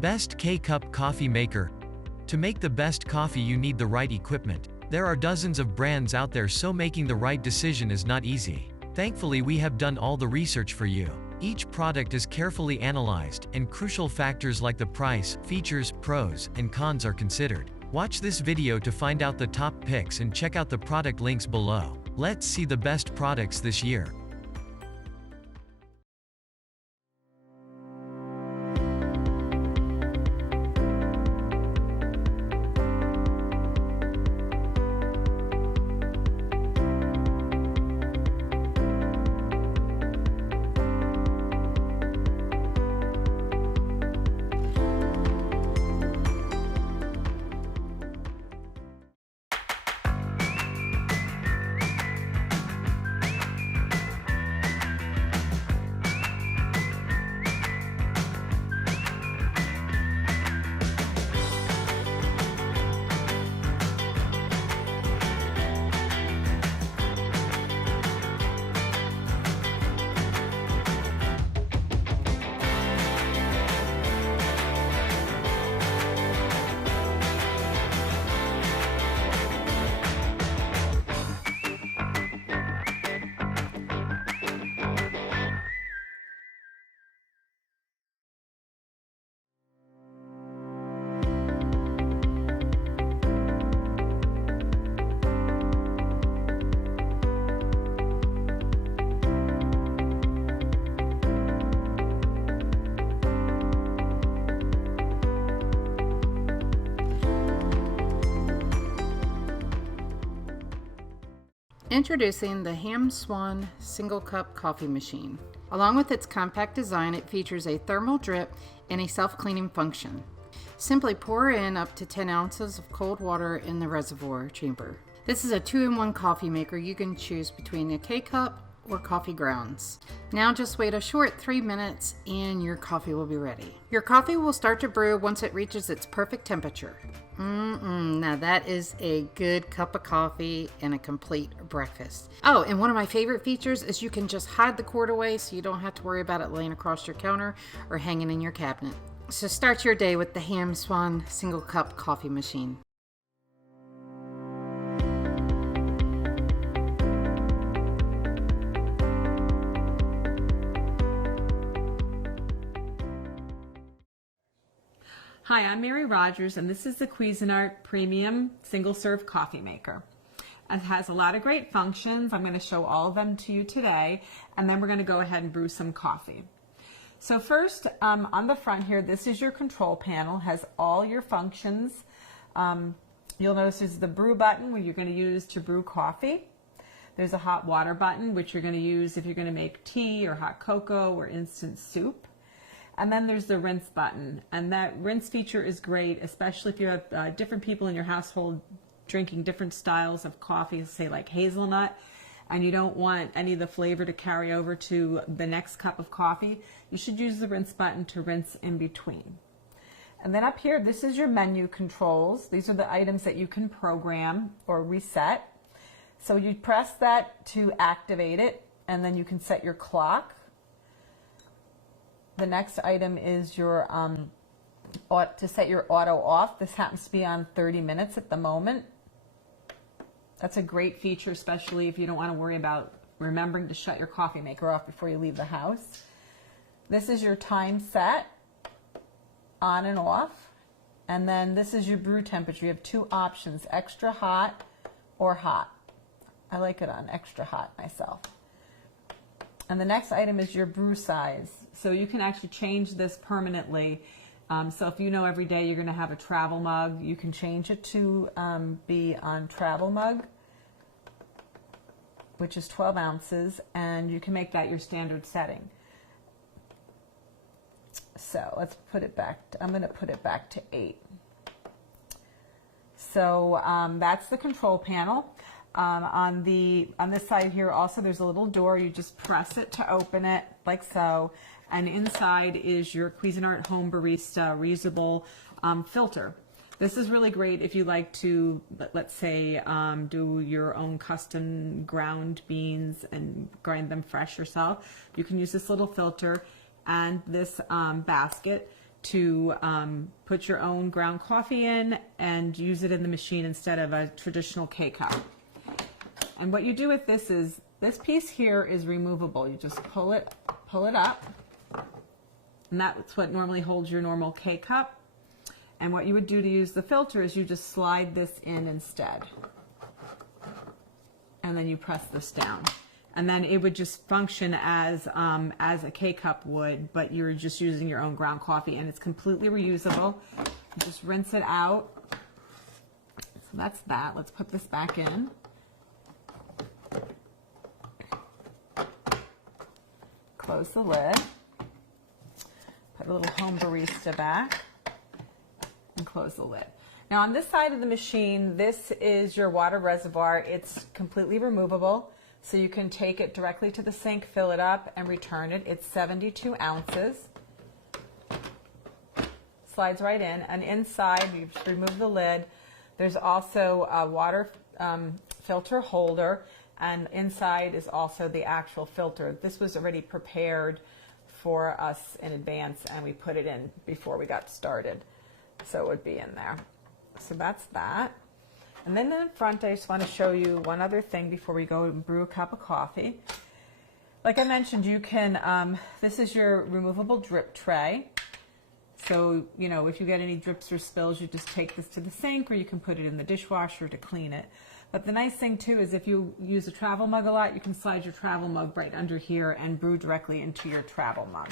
Best K-Cup coffee maker. To make the best coffee you need the right equipment. There are dozens of brands out there, so making the right decision is not easy. Thankfully, we have done all the research for you. Each product is carefully analyzed, and crucial factors like the price, features, pros, and cons are considered. Watch this video to find out the top picks and check out the product links below. Let's see the best products this year. Introducing the HAMSWAN Single Cup coffee machine. Along with its compact design, it features a thermal drip and a self-cleaning function. Simply pour in up to 10 ounces of cold water in the reservoir chamber. This is a 2-in-1 coffee maker. You can choose between a K-Cup or coffee grounds. Now just wait a short 3 minutes and your coffee will be ready. Your coffee will start to brew once it reaches its perfect temperature. Now that is a good cup of coffee and a complete breakfast. Oh, and one of my favorite features is you can just hide the cord away so you don't have to worry about it laying across your counter or hanging in your cabinet. So start your day with the HAMSWAN Single Cup coffee machine. Hi, I'm Mary Rogers, and this is the Cuisinart Premium Single Serve Coffee Maker. It has a lot of great functions. I'm going to show all of them to you today, and then we're going to go ahead and brew some coffee. So first, on the front here, this is your control panel. It has all your functions. You'll notice there's the brew button, where you're going to use to brew coffee. There's a hot water button, which you're going to use if you're going to make tea or hot cocoa or instant soup. And then there's the rinse button, and that rinse feature is great, especially if you have different people in your household drinking different styles of coffee, say like hazelnut, and you don't want any of the flavor to carry over to the next cup of coffee. You should use the rinse button to rinse in between. And then up here, this is your menu controls. These are the items that you can program or reset. So you press that to activate it, and then you can set your clock. The next item is your to set your auto off. This happens to be on 30 minutes at the moment. That's a great feature, especially if you don't want to worry about remembering to shut your coffee maker off before you leave the house. This is your time set, on and off. And then this is your brew temperature. You have two options, extra hot or hot. I like it on extra hot myself. And the next item is your brew size. So you can actually change this permanently. So if you know every day you're going to have a travel mug, you can change it to be on travel mug, which is 12 ounces, and you can make that your standard setting. So let's put it back, I'm going to put it back to 8. So that's the control panel. On this side here also there's a little door. You just press it to open it like so, and inside is your Cuisinart Home Barista reusable filter. This is really great if you like to, let's say, do your own custom ground beans and grind them fresh yourself. You can use this little filter and this basket to put your own ground coffee in and use it in the machine instead of a traditional K-Cup. And what you do with this is, this piece here is removable. You just pull it up, and that's what normally holds your normal K-Cup. And what you would do to use the filter is you just slide this in instead. And then you press this down. And then it would just function as a K-Cup would, but you're just using your own ground coffee, and it's completely reusable. You just rinse it out. So that's that. Let's put this back in. Close the lid. Put a little home barista back and close the lid. Now on this side of the machine, this is your water reservoir. It's completely removable, so you can take it directly to the sink, fill it up, and return it. It's 72 ounces. Slides right in, and inside, you just remove the lid. There's also a water filter holder, and inside is also the actual filter. This was already prepared for us in advance, and we put it in before we got started, so it would be in there. So that's that. And then in the front, I just want to show you one other thing before we go and brew a cup of coffee. Like I mentioned, you can, this is your removable drip tray. So, you know, if you get any drips or spills, you just take this to the sink, or you can put it in the dishwasher to clean it. But the nice thing too is if you use a travel mug a lot, you can slide your travel mug right under here and brew directly into your travel mug.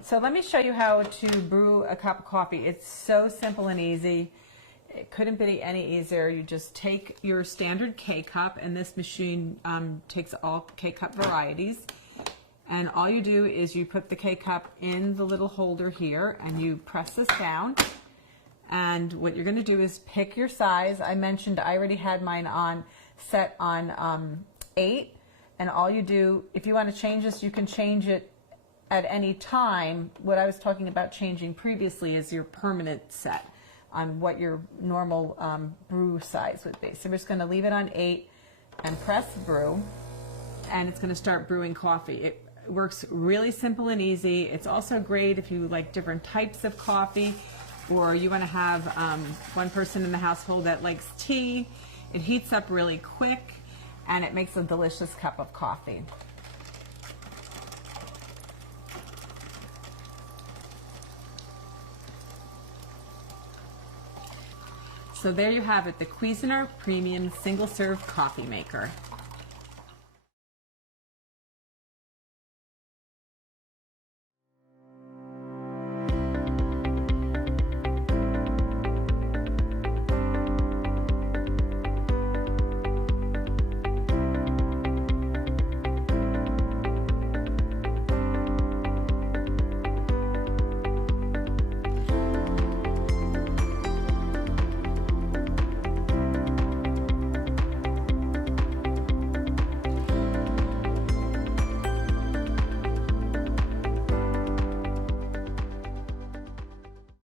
So let me show you how to brew a cup of coffee. It's so simple and easy. It couldn't be any easier. You just take your standard K-Cup, and this machine takes all K-Cup varieties. And all you do is you put the K-Cup in the little holder here, and you press this down. And what you're going to do is pick your size. I mentioned I already had mine set on 8. And all you do, if you want to change this, you can change it at any time. What I was talking about changing previously is your permanent set on what your normal brew size would be. So we're just going to leave it on 8 and press brew, and it's going to start brewing coffee. It works really simple and easy. It's also great if you like different types of coffee, or you want to have one person in the household that likes tea. It heats up really quick, and it makes a delicious cup of coffee. So there you have it, the Cuisinart Premium Single Serve Coffee Maker.